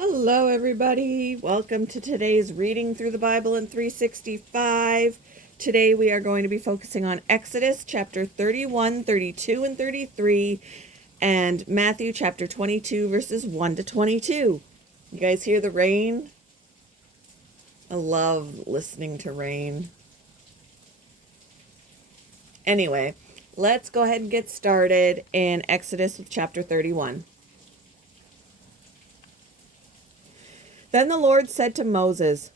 Hello, everybody. Welcome to today's Reading Through the Bible in 365. Today we are going to be focusing on Exodus chapter 31, 32, and 33, and Matthew chapter 22, verses 1 to 22. You guys hear the rain? I love listening to rain. Anyway, let's go ahead and get started in Exodus with chapter 31. Then the Lord said to Moses,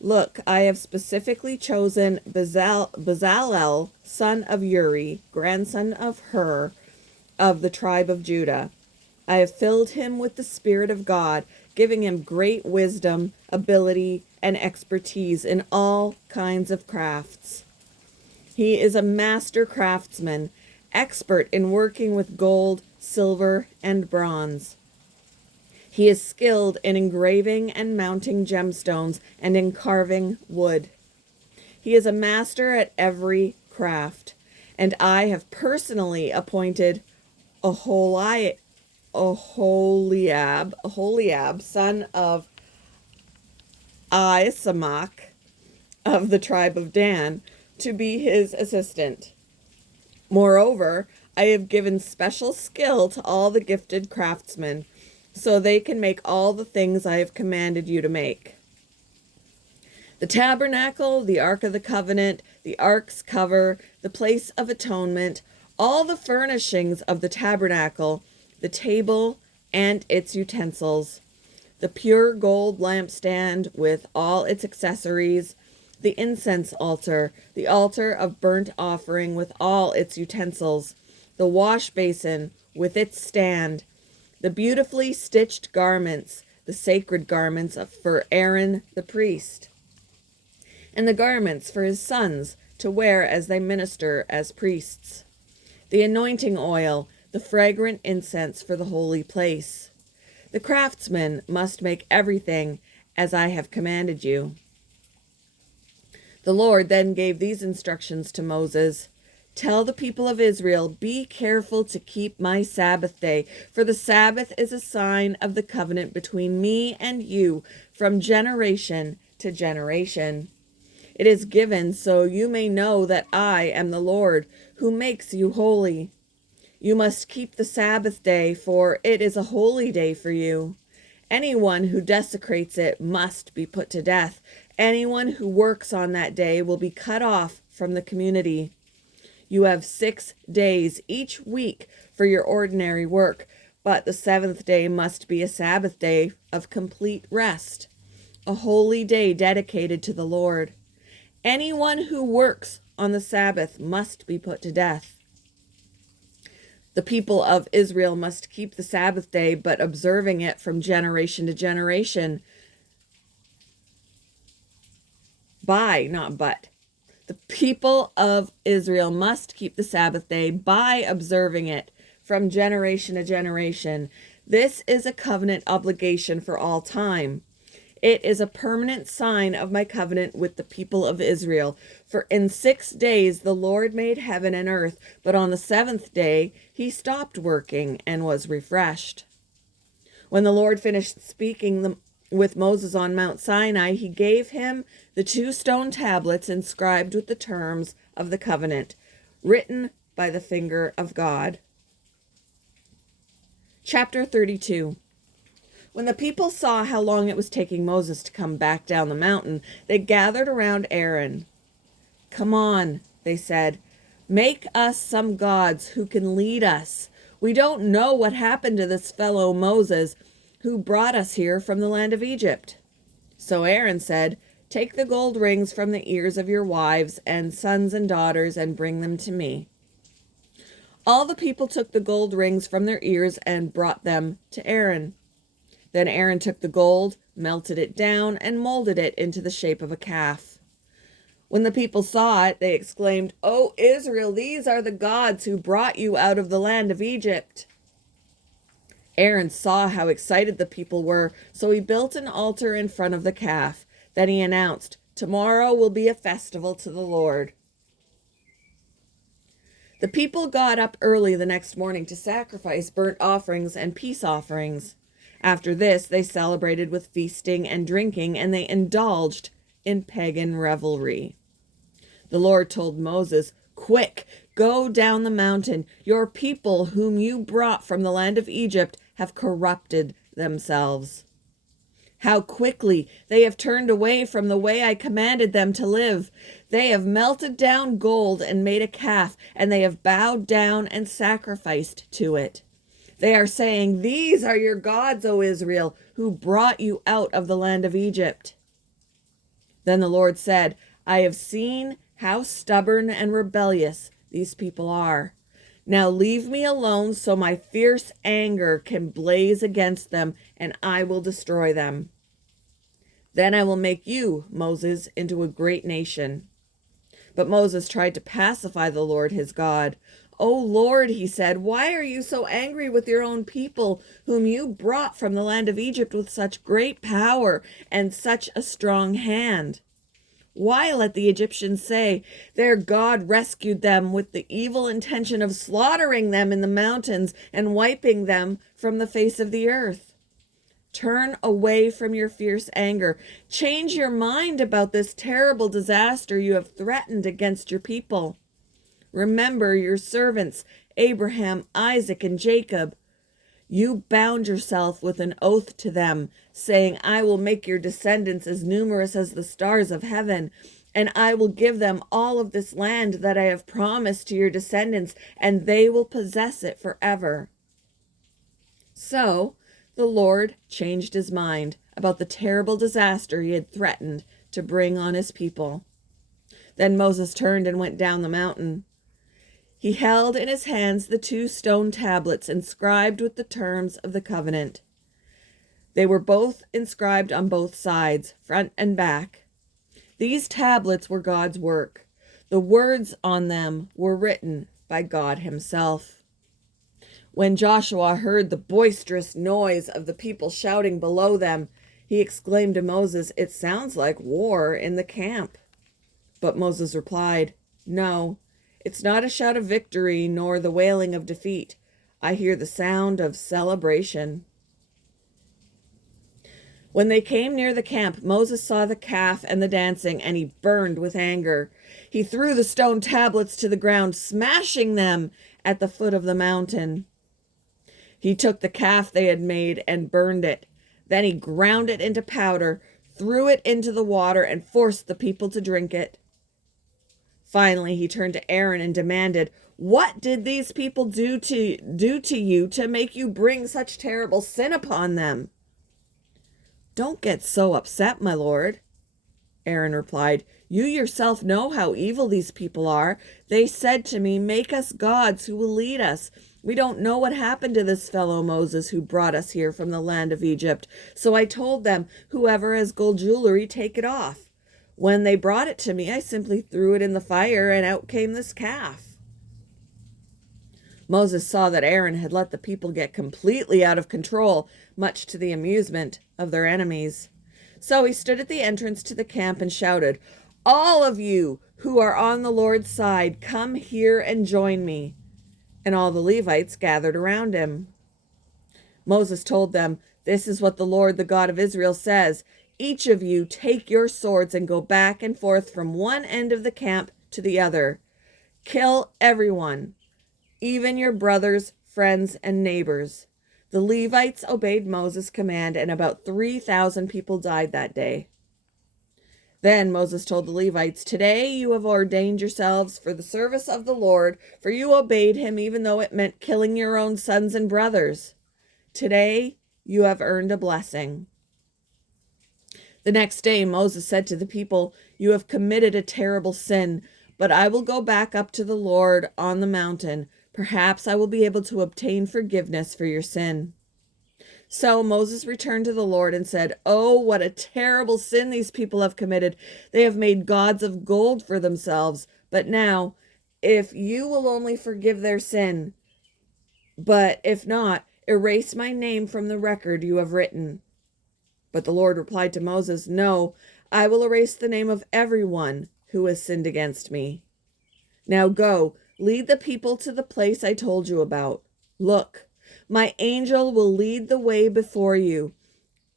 "Look, I have specifically chosen Bezalel, son of Uri, grandson of Hur, of the tribe of Judah. I have filled him with the Spirit of God, giving him great wisdom, ability, and expertise in all kinds of crafts. He is a master craftsman, expert in working with gold, silver, and bronze. He is skilled in engraving and mounting gemstones and in carving wood. He is a master at every craft, and I have personally appointed Aholiab, son of Ahisamach of the tribe of Dan, to be his assistant. Moreover, I have given special skill to all the gifted craftsmen, so they can make all the things I have commanded you to make. The tabernacle, the Ark of the Covenant, the Ark's cover, the place of atonement, all the furnishings of the tabernacle, the table and its utensils, the pure gold lampstand with all its accessories, the incense altar, the altar of burnt offering with all its utensils, the wash basin with its stand, the beautifully stitched garments, the sacred garments for Aaron the priest, and the garments for his sons to wear as they minister as priests, the anointing oil, the fragrant incense for the holy place. The craftsman must make everything as I have commanded you." The Lord then gave these instructions to Moses. "Tell the people of Israel, be careful to keep my Sabbath day, for the Sabbath is a sign of the covenant between me and you from generation to generation. It is given so you may know that I am the Lord who makes you holy. You must keep the Sabbath day, for it is a holy day for you. Anyone who desecrates it must be put to death. Anyone who works on that day will be cut off from the community. You have 6 days each week for your ordinary work, but the seventh day must be a Sabbath day of complete rest, a holy day dedicated to the Lord. Anyone who works on the Sabbath must be put to death. The people of Israel must keep the Sabbath day, but observing it from generation to generation. Not but. The people of Israel must keep the Sabbath day by observing it from generation to generation. This is a covenant obligation for all time. It is a permanent sign of my covenant with the people of Israel. For in 6 days the Lord made heaven and earth, but on the seventh day he stopped working and was refreshed." When the Lord finished speaking with Moses on Mount Sinai, he gave him the 2 stone tablets inscribed with the terms of the covenant, written by the finger of God. Chapter 32. When the people saw how long it was taking Moses to come back down the mountain, they gathered around Aaron. "Come on," they said, "make us some gods who can lead us. We don't know what happened to this fellow Moses, who brought us here from the land of Egypt." So Aaron said, "Take the gold rings from the ears of your wives and sons and daughters and bring them to me." All the people took the gold rings from their ears and brought them to Aaron. Then Aaron took the gold, melted it down, and molded it into the shape of a calf. When the people saw it, they exclaimed, "O Israel, these are the gods who brought you out of the land of Egypt." Aaron saw how excited the people were, so he built an altar in front of the calf. Then he announced, "Tomorrow will be a festival to the Lord." The people got up early the next morning to sacrifice burnt offerings and peace offerings. After this, they celebrated with feasting and drinking, and they indulged in pagan revelry. The Lord told Moses, "Quick, go down the mountain. Your people, whom you brought from the land of Egypt, have corrupted themselves. How quickly they have turned away from the way I commanded them to live. They have melted down gold and made a calf, and they have bowed down and sacrificed to it. They are saying, 'These are your gods, O Israel, who brought you out of the land of Egypt.'" Then the Lord said, "I have seen how stubborn and rebellious these people are. Now leave me alone so my fierce anger can blaze against them, and I will destroy them. Then I will make you, Moses, into a great nation." But Moses tried to pacify the Lord his God. "O Lord," he said, "why are you so angry with your own people, whom you brought from the land of Egypt with such great power and such a strong hand? Why let the Egyptians say, 'Their God rescued them with the evil intention of slaughtering them in the mountains and wiping them from the face of the earth'? Turn away from your fierce anger. Change your mind about this terrible disaster you have threatened against your people. Remember your servants, Abraham, Isaac, and Jacob. You bound yourself with an oath to them, saying, 'I will make your descendants as numerous as the stars of heaven, and I will give them all of this land that I have promised to your descendants, and they will possess it forever.'" So the Lord changed his mind about the terrible disaster he had threatened to bring on his people. Then Moses turned and went down the mountain. He held in his hands the 2 stone tablets inscribed with the terms of the covenant. They were both inscribed on both sides, front and back. These tablets were God's work. The words on them were written by God himself. When Joshua heard the boisterous noise of the people shouting below them, he exclaimed to Moses, "It sounds like war in the camp." But Moses replied, "No, it's not a shout of victory nor the wailing of defeat. I hear the sound of celebration." When they came near the camp, Moses saw the calf and the dancing, and he burned with anger. He threw the stone tablets to the ground, smashing them at the foot of the mountain. He took the calf they had made and burned it. Then he ground it into powder, threw it into the water, and forced the people to drink it. Finally, he turned to Aaron and demanded, "What did these people do to you to make you bring such terrible sin upon them?" "Don't get so upset, my lord," Aaron replied. "You yourself know how evil these people are. They said to me, 'Make us gods who will lead us.' We don't know what happened to this fellow Moses who brought us here from the land of Egypt. So I told them, 'Whoever has gold jewelry, take it off.' When they brought it to me, I simply threw it in the fire, and out came this calf." Moses saw that Aaron had let the people get completely out of control, much to the amusement of their enemies. So he stood at the entrance to the camp and shouted, "All of you who are on the Lord's side, come here and join me." And all the Levites gathered around him. Moses told them, "This is what the Lord, the God of Israel, says. Each of you take your swords and go back and forth from one end of the camp to the other. Kill everyone, even your brothers, friends, and neighbors." The Levites obeyed Moses' command, and about 3,000 people died that day. Then Moses told the Levites, "Today you have ordained yourselves for the service of the Lord, for you obeyed him even though it meant killing your own sons and brothers. Today you have earned a blessing." The next day Moses said to the people, "You have committed a terrible sin, but I will go back up to the Lord on the mountain. Perhaps I will be able to obtain forgiveness for your sin." So Moses returned to the Lord and said, "Oh, what a terrible sin these people have committed. They have made gods of gold for themselves. But now, if you will only forgive their sin, but if not, erase my name from the record you have written." But the Lord replied to Moses, "No, I will erase the name of everyone who has sinned against me. Now go, lead the people to the place I told you about. Look, My angel will lead the way before you,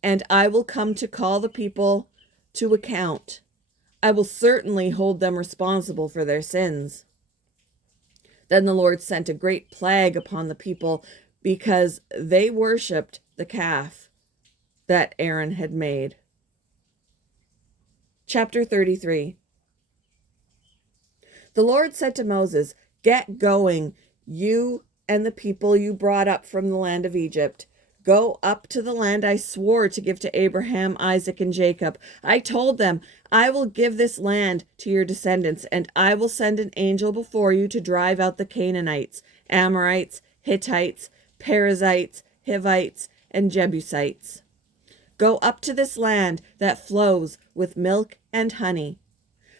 and I will come to call the people to account. I will certainly hold them responsible for their sins." Then the Lord sent a great plague upon the people because they worshipped the calf that Aaron had made. Chapter 33. The Lord said to Moses, "Get going, you and the people you brought up from the land of Egypt. Go up to the land I swore to give to Abraham, Isaac, and Jacob. I told them, I will give this land to your descendants, and I will send an angel before you to drive out the Canaanites, Amorites, Hittites, Perizzites, Hivites, and Jebusites. Go up to this land that flows with milk and honey.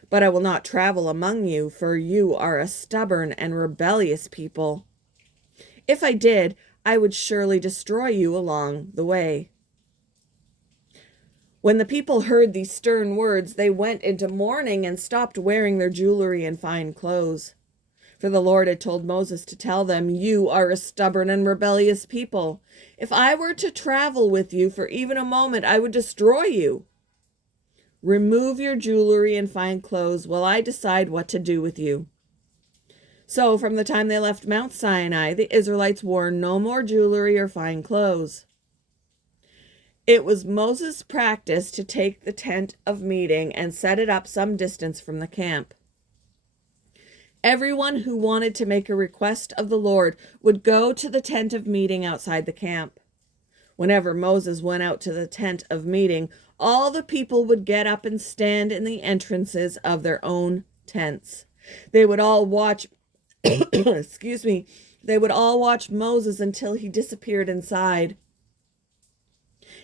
But I will not travel among you, for you are a stubborn and rebellious people. If I did, I would surely destroy you along the way." When the people heard these stern words, they went into mourning and stopped wearing their jewelry and fine clothes. For the Lord had told Moses to tell them, "You are a stubborn and rebellious people. If I were to travel with you for even a moment, I would destroy you. Remove your jewelry and fine clothes while I decide what to do with you." So from the time they left Mount Sinai, the Israelites wore no more jewelry or fine clothes. It was Moses' practice to take the tent of meeting and set it up some distance from the camp. Everyone who wanted to make a request of the Lord would go to the tent of meeting outside the camp. Whenever Moses went out to the tent of meeting, all the people would get up and stand in the entrances of their own tents. They would all watch they would all watch Moses until he disappeared inside.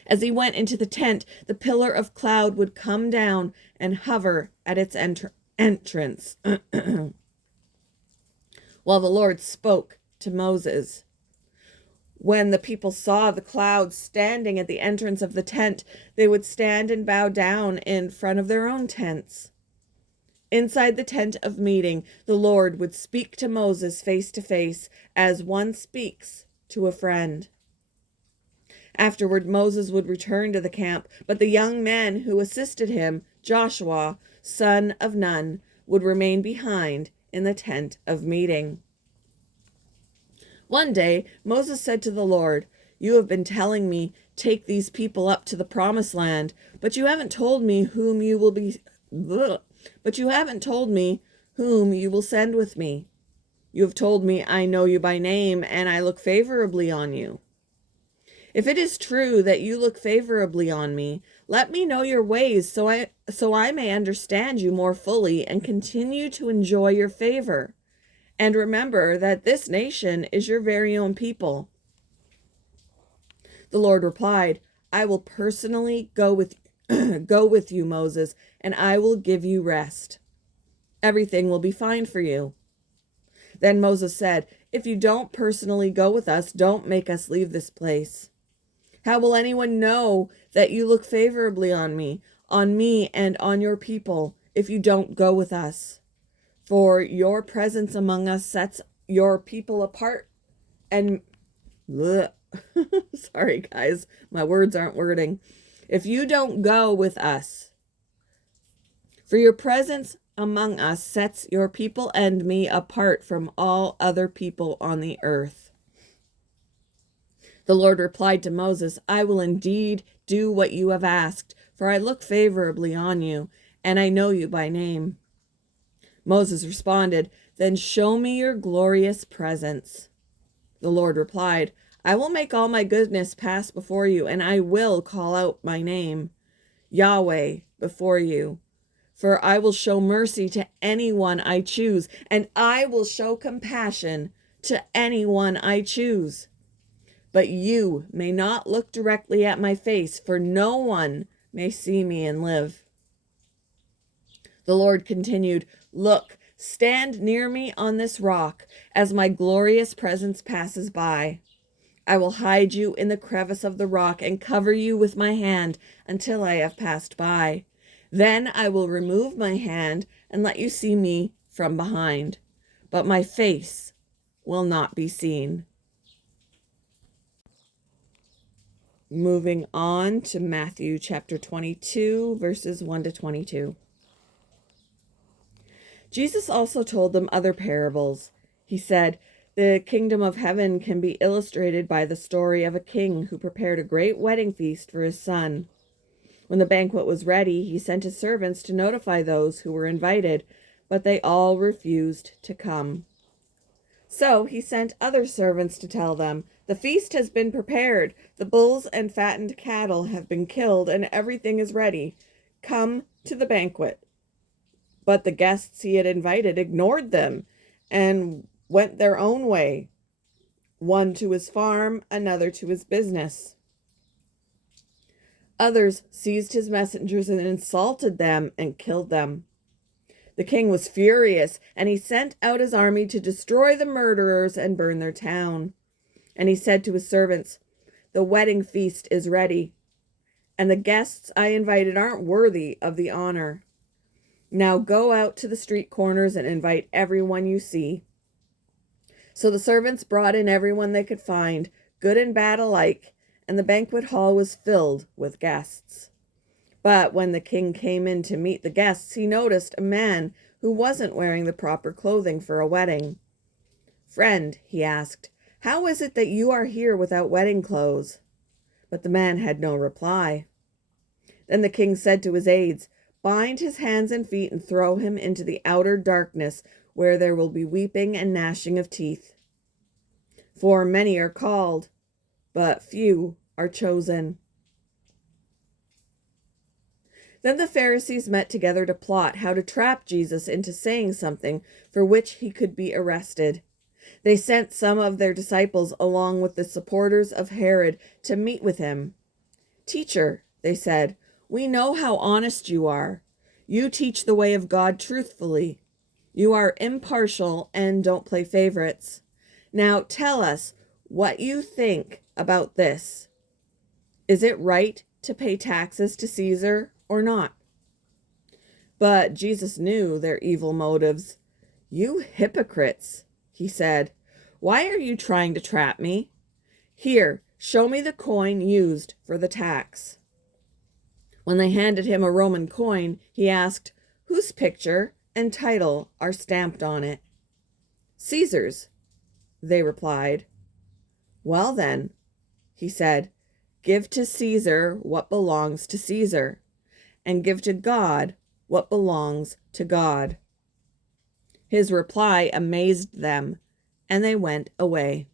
As he went into the tent, the pillar of cloud would come down and hover at its entrance while the Lord spoke to Moses. When the people saw the cloud standing at the entrance of the tent, they would stand and bow down in front of their own tents. Inside the tent of meeting, the Lord would speak to Moses face to face, as one speaks to a friend. Afterward, Moses would return to the camp, but the young men who assisted him, Joshua, son of Nun, would remain behind in the tent of meeting. One day, Moses said to the Lord, "You have been telling me, 'Take these people up to the promised land,' but you haven't told me whom you will send with me. You have told me, 'I know you by name, and I look favorably on you.' If it is true that you look favorably on me, let me know your ways so I may understand you more fully and continue to enjoy your favor. And remember that this nation is your very own people." The Lord replied, "I will personally go with you, Moses, and I will give you rest. Everything will be fine for you." Then Moses said, "If you don't personally go with us, don't make us leave this place. How will anyone know that you look favorably on me and on your people if you don't go with us? For your presence among us sets your people apart and..." Sorry, guys, my words aren't wording. "If you don't go with us, for your presence among us sets your people and me apart from all other people on the earth." The Lord replied to Moses, "I will indeed do what you have asked, for I look favorably on you, and I know you by name." Moses responded, "Then show me your glorious presence." The Lord replied, "I will make all my goodness pass before you, and I will call out my name, Yahweh, before you. For I will show mercy to anyone I choose, and I will show compassion to anyone I choose. But you may not look directly at my face, for no one may see me and live." The Lord continued, "Look, stand near me on this rock as my glorious presence passes by. I will hide you in the crevice of the rock and cover you with my hand until I have passed by. Then I will remove my hand and let you see me from behind, but my face will not be seen." Moving on to Matthew chapter 22, verses 1 to 22. Jesus also told them other parables. He said, "The kingdom of heaven can be illustrated by the story of a king who prepared a great wedding feast for his son. When the banquet was ready, he sent his servants to notify those who were invited, but they all refused to come. So he sent other servants to tell them, 'The feast has been prepared, the bulls and fattened cattle have been killed, and everything is ready. Come to the banquet.' But the guests he had invited ignored them and went their own way, one to his farm, another to his business. Others seized his messengers and insulted them and killed them. The king was furious, and he sent out his army to destroy the murderers and burn their town. And he said to his servants, 'The wedding feast is ready, and the guests I invited aren't worthy of the honor. Now go out to the street corners and invite everyone you see.' So the servants brought in everyone they could find, good and bad alike, and the banquet hall was filled with guests. But when the king came in to meet the guests, he noticed a man who wasn't wearing the proper clothing for a wedding. 'Friend,' he asked, 'how is it that you are here without wedding clothes?' But the man had no reply. Then the king said to his aides, 'Bind his hands and feet and throw him into the outer darkness, where there will be weeping and gnashing of teeth. For many are called, but few are chosen.' Then the Pharisees met together to plot how to trap Jesus into saying something for which he could be arrested. They sent some of their disciples along with the supporters of Herod to meet with him. 'Teacher,' they said, 'we know how honest you are. You teach the way of God truthfully. You are impartial and don't play favorites. Now tell us what you think about this. Is it right to pay taxes to Caesar or not?' But Jesus knew their evil motives. 'You hypocrites,' he said, 'why are you trying to trap me? Here, show me the coin used for the tax.' When they handed him a Roman coin, he asked, 'Whose picture and title are stamped on it?' 'Caesar's,' they replied. 'Well then,' he said, 'give to Caesar what belongs to Caesar, and give to God what belongs to God.' His reply amazed them, and they went away."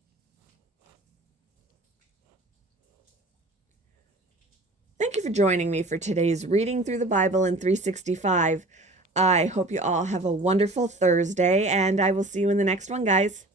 Thank you for joining me for today's Reading Through the Bible in 365. I hope you all have a wonderful Thursday, and I will see you in the next one, guys.